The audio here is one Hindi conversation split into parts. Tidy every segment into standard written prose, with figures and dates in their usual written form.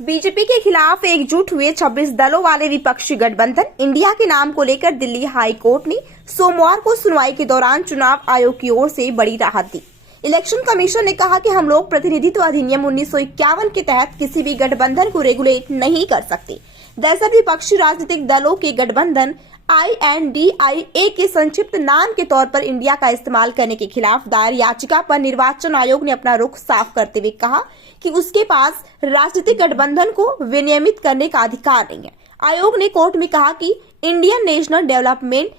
बीजेपी के खिलाफ एकजुट हुए 26 दलों वाले विपक्षी गठबंधन इंडिया के नाम को लेकर दिल्ली हाई कोर्ट ने सोमवार को सुनवाई के दौरान चुनाव आयोग की ओर से बड़ी राहत दी। इलेक्शन कमीशन ने कहा कि हम लोग प्रतिनिधित्व अधिनियम 1951 के तहत किसी भी गठबंधन को रेगुलेट नहीं कर सकते। दरअसल विपक्षी राजनीतिक दलों के गठबंधन INDIA के संक्षिप्त नाम के तौर पर इंडिया का इस्तेमाल करने के खिलाफ दायर याचिका पर निर्वाचन आयोग ने अपना रुख साफ करते हुए कहा कि उसके पास राजनीतिक गठबंधन को विनियमित करने का अधिकार नहीं है। आयोग ने कोर्ट में कहा कि Indian national development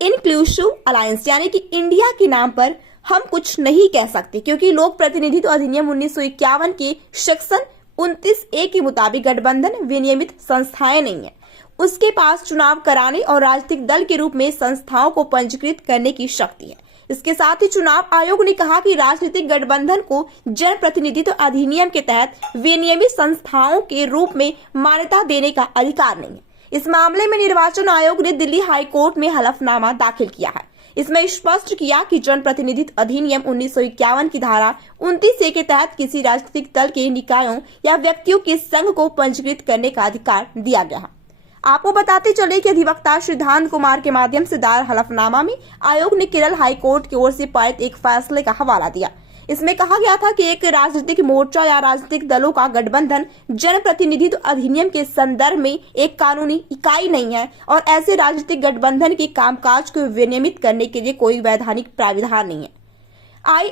inclusive alliance यानी कि इंडिया के नाम पर हम कुछ नहीं कह सकते, क्योंकि लोक प्रतिनिधित्व अधिनियम 1951 के सेक्शन 29A के मुताबिक गठबंधन विनियमित संस्थाएं नहीं है। उसके पास चुनाव कराने और राजनीतिक दल के रूप में संस्थाओं को पंजीकृत करने की शक्ति है। इसके साथ ही चुनाव आयोग ने कहा कि राजनीतिक गठबंधन को जन प्रतिनिधित्व अधिनियम के तहत विनियमित संस्थाओं के रूप में मान्यता देने का अधिकार नहीं है। इस मामले में निर्वाचन आयोग ने दिल्ली हाई कोर्ट में हलफनामा दाखिल किया है। इसमें स्पष्ट किया कि जन प्रतिनिधित्व अधिनियम 1951 की धारा 29A के तहत किसी राजनीतिक दल के निकायों या व्यक्तियों के संघ को पंजीकृत करने का अधिकार दिया गया है। आपको बताते चले कि अधिवक्ता सिद्धांत कुमार के माध्यम से दायर हलफनामा में आयोग ने केरल हाई कोर्ट की ओर से पारित एक फैसले का हवाला दिया। इसमें कहा गया था कि एक राजनीतिक मोर्चा या राजनीतिक दलों का गठबंधन जन प्रतिनिधित्व अधिनियम के संदर्भ में एक कानूनी इकाई नहीं है और ऐसे राजनीतिक गठबंधन के कामकाज को विनियमित करने के लिए कोई वैधानिक प्राविधान नहीं है।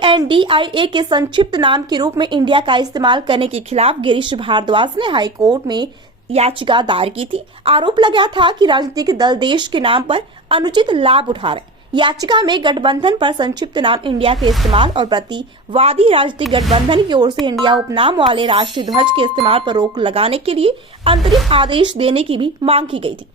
INDIA के संक्षिप्त नाम के रूप में इंडिया का इस्तेमाल करने के खिलाफ गिरीश भारद्वाज ने हाई कोर्ट में याचिका दायर की थी। आरोप लगा था कि राजनीतिक दल देश के नाम पर अनुचित लाभ उठा रहे। याचिका में गठबंधन पर संक्षिप्त नाम इंडिया के इस्तेमाल और प्रतिवादी राजनीतिक गठबंधन की ओर से इंडिया उपनाम वाले राष्ट्रीय ध्वज के इस्तेमाल पर रोक लगाने के लिए अंतरिम आदेश देने की भी मांग की गई थी।